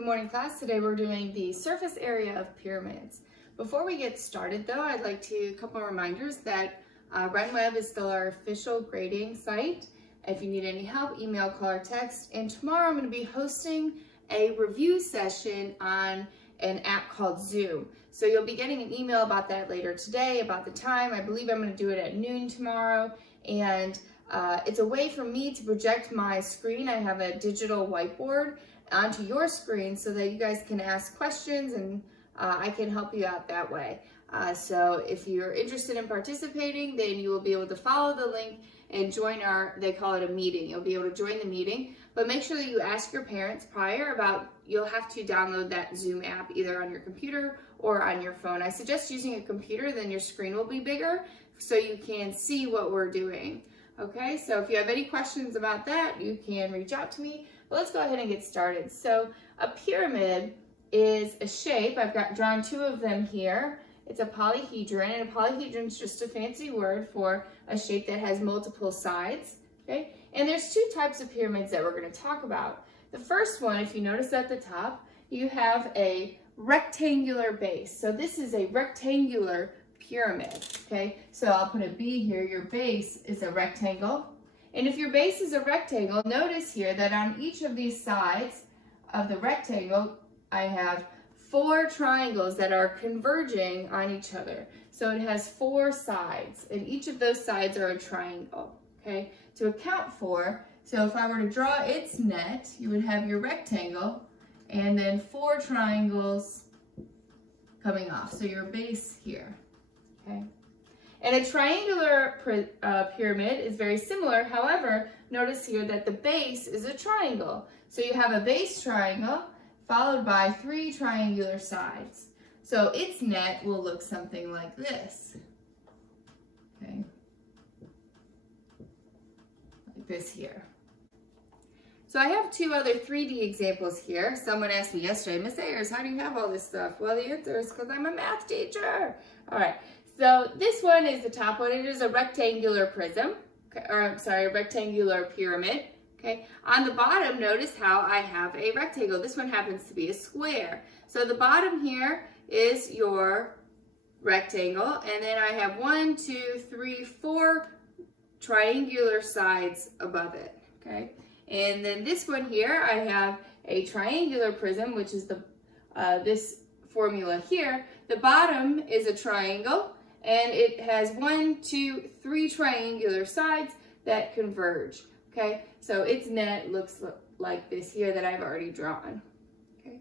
Good morning, class. Today we're doing the surface area of pyramids. Before we get started though, I'd like to a couple of reminders that RenWeb is still our official grading site. If you need any help, email, call, or text. And tomorrow I'm going to be hosting a review session on an app called Zoom. So you'll be getting an email about that later today, about the time. I believe I'm going to do it at noon tomorrow. And it's a way for me to project my screen. I have a digital whiteboard onto your screen so that you guys can ask questions and I can help you out that way. So if you're interested in participating, then you will be able to follow the link and join they call it a meeting. You'll be able to join the meeting, but make sure that you ask your parents prior you'll have to download that Zoom app either on your computer or on your phone. I suggest using a computer, then your screen will be bigger so you can see what we're doing. Okay, so if you have any questions about that, you can reach out to me. But let's go ahead and get started. So a pyramid is a shape. I've drawn two of them here. It's a polyhedron, and a polyhedron is just a fancy word for a shape that has multiple sides. Okay, and there's two types of pyramids that we're going to talk about. The first one, if you notice at the top, you have a rectangular base. So this is a rectangular pyramid. Okay, so I'll put a B here. Your base is a rectangle. And if your base is a rectangle, notice here that on each of these sides of the rectangle, I have 4 triangles that are converging on each other. So it has 4 sides, and each of those sides are a triangle, okay? To account for, so if I were to draw its net, you would have your rectangle, and then 4 triangles coming off, so your base here, okay? And a triangular pyramid is very similar. However, notice here that the base is a triangle. So you have a base triangle followed by 3 triangular sides. So its net will look something like this. Okay. Like this here. So I have 2 other 3D examples here. Someone asked me yesterday, Miss Ayers, how do you have all this stuff? Well, the answer is because I'm a math teacher. All right. So this one is the top one. It is a rectangular prism, or I'm sorry, a rectangular pyramid. Okay. On the bottom, notice how I have a rectangle. This one happens to be a square. So the bottom here is your rectangle, and then I have 1, 2, 3, 4 triangular sides above it. Okay. And then this one here, I have a triangular prism, which is this formula here. The bottom is a triangle, and it has 1, 2, 3 triangular sides that converge. Okay, so its net looks like this here that I've already drawn. Okay,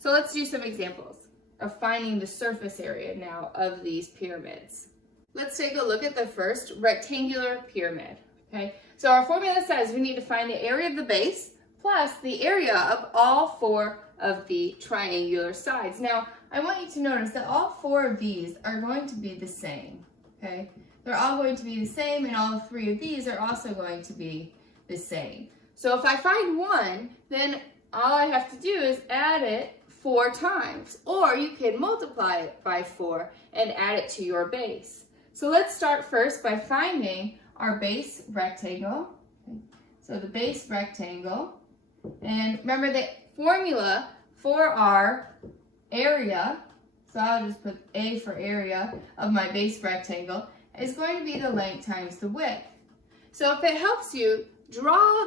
so let's do some examples of finding the surface area now of these pyramids. Let's take a look at the first rectangular pyramid. Okay, so our formula says we need to find the area of the base plus the area of all 4 of the triangular sides. Now, I want you to notice that all 4 of these are going to be the same, okay? They're all going to be the same, and all 3 of these are also going to be the same. So if I find one, then all I have to do is add it 4 times, or you can multiply it by 4 and add it to your base. So let's start first by finding our base rectangle. Okay. So the base rectangle, and remember the formula for our area, so I'll just put A for area of my base rectangle, is going to be the length times the width. So if it helps you, draw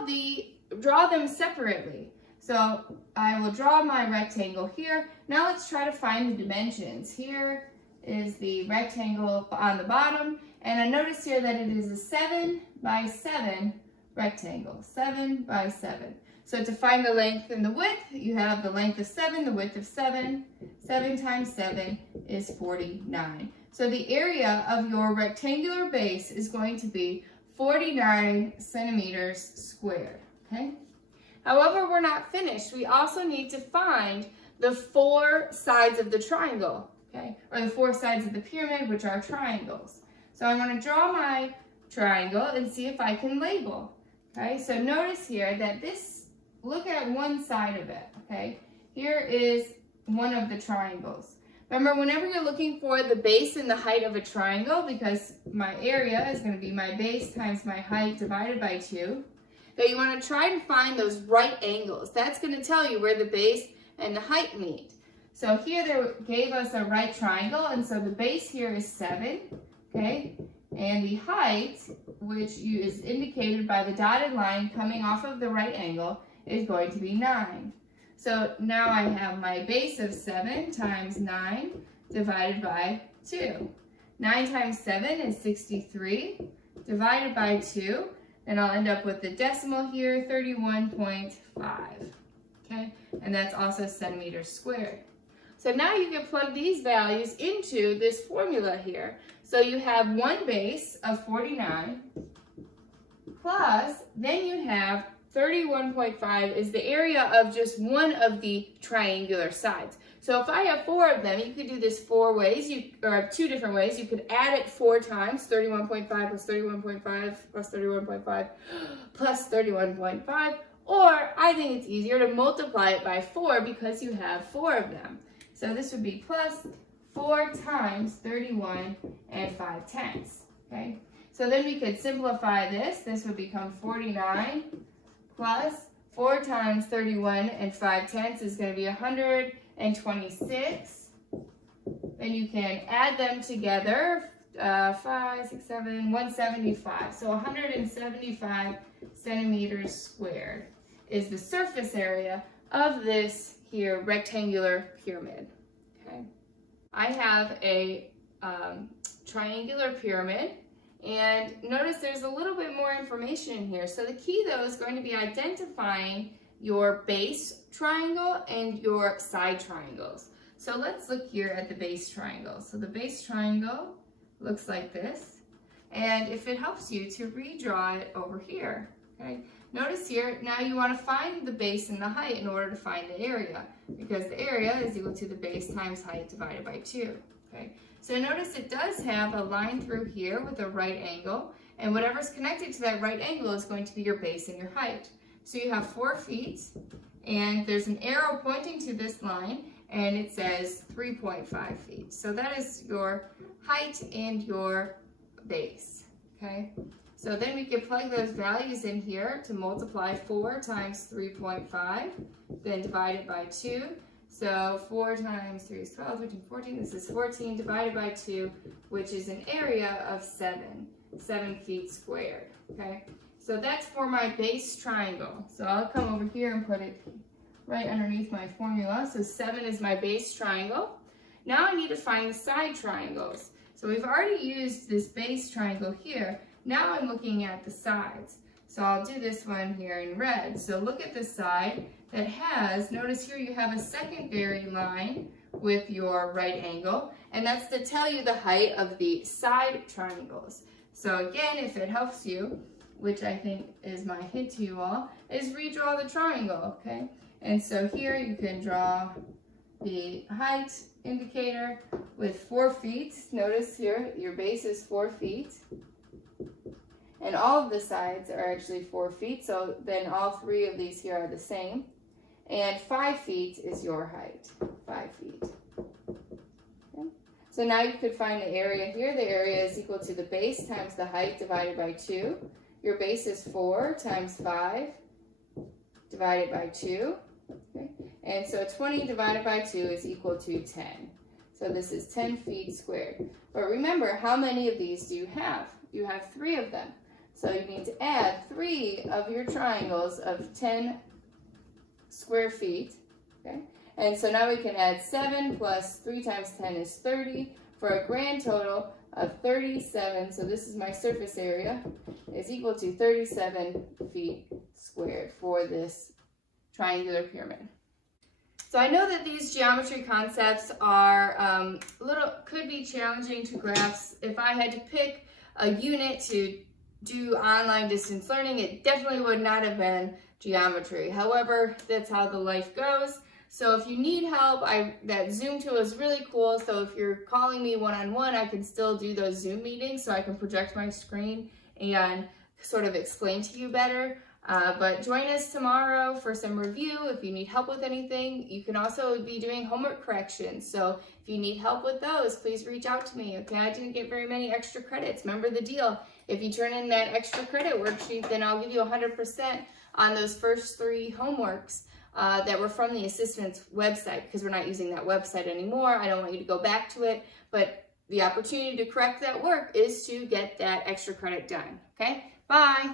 them separately. So I will draw my rectangle here. Now let's try to find the dimensions. Here is the rectangle on the bottom, and I notice here that it is a 7 by 7 rectangle, 7 by 7. So to find the length and the width, you have the length of 7, the width of 7. 7 times 7 is 49. So the area of your rectangular base is going to be 49 centimeters squared, okay? However, we're not finished. We also need to find the 4 sides of the triangle, okay? Or the 4 sides of the pyramid, which are triangles. So I'm going to draw my triangle and see if I can label, okay? So notice here that look at one side of it, okay? Here is one of the triangles. Remember, whenever you're looking for the base and the height of a triangle, because my area is going to be my base times my height divided by 2, that you want to try and find those right angles. That's going to tell you where the base and the height meet. So here they gave us a right triangle, and so the base here is 7, okay? And the height, which is indicated by the dotted line coming off of the right angle, is going to be 9. So now I have my base of 7 times 9 divided by 2. 9 times 7 is 63 divided by 2. And I'll end up with the decimal here, 31.5. Okay, and that's also centimeters squared. So now you can plug these values into this formula here. So you have one base of 49 plus, then you have 31.5 is the area of just one of the triangular sides. So if I have 4 of them, you could do this 4 ways, or 2 different ways. You could add it 4 times, 31.5 plus 31.5 plus 31.5 plus 31.5, or I think it's easier to multiply it by 4 because you have 4 of them. So this would be plus 4 times 31 and 5/10, okay? So then we could simplify this. This would become 49 plus 4 times 31 and 5/10 is going to be 126. Then you can add them together, 5, 6, 7, 175. So 175 centimeters squared is the surface area of this here rectangular pyramid. Okay, I have a triangular pyramid, and notice there's a little bit more information in here. So the key though is going to be identifying your base triangle and your side triangles. So let's look here at the base triangle. So the base triangle looks like this, and if it helps you to redraw it over here, okay? Notice here, now you want to find the base and the height in order to find the area, because the area is equal to the base times height divided by 2, okay? So notice it does have a line through here with a right angle, and whatever's connected to that right angle is going to be your base and your height. So you have 4 feet, and there's an arrow pointing to this line, and it says 3.5 feet. So that is your height and your base, okay? So then we can plug those values in here to multiply 4 times 3.5, then divide it by 2. So 4 times 3 is 12, 13, 14. This is 14 divided by 2, which is an area of 7 feet squared, okay? So that's for my base triangle. So I'll come over here and put it right underneath my formula. So 7 is my base triangle. Now I need to find the side triangles. So we've already used this base triangle here. Now I'm looking at the sides. So I'll do this one here in red. So look at the side that has, notice here you have a secondary line with your right angle, and that's to tell you the height of the side triangles. So again, if it helps you, which I think is my hint to you all, is redraw the triangle, okay? And so here you can draw the height indicator with 4 feet. Notice here your base is 4 feet. And all of the sides are actually 4 feet, so then all 3 of these here are the same. And 5 feet is your height, 5 feet. Okay. So now you could find the area here. The area is equal to the base times the height divided by 2. Your base is 4 times 5 divided by 2. Okay. And so 20 divided by 2 is equal to 10. So this is 10 feet squared. But remember, how many of these do you have? You have 3 of them. So you need to add 3 of your triangles of 10 square feet, okay? And so now we can add 7 plus 3 times 10 is 30 for a grand total of 37. So this is my surface area, is equal to 37 feet squared for this triangular pyramid. So I know that these geometry concepts are could be challenging to grasp. If I had to pick a unit to do online distance learning, it definitely would not have been geometry. However, that's how the life goes. So if you need help, that Zoom tool is really cool. So if you're calling me one-on-one, I can still do those Zoom meetings, so I can project my screen and sort of explain to you better. But join us tomorrow for some review. If you need help with anything, you can also be doing homework corrections. So if you need help with those, please reach out to me. Okay, I didn't get very many extra credits. Remember the deal. If you turn in that extra credit worksheet, then I'll give you 100% on those first 3 homeworks. that were from the assessments website, because we're not using that website anymore. I don't want you to go back to it, but the opportunity to correct that work is to get that extra credit done. Okay, bye.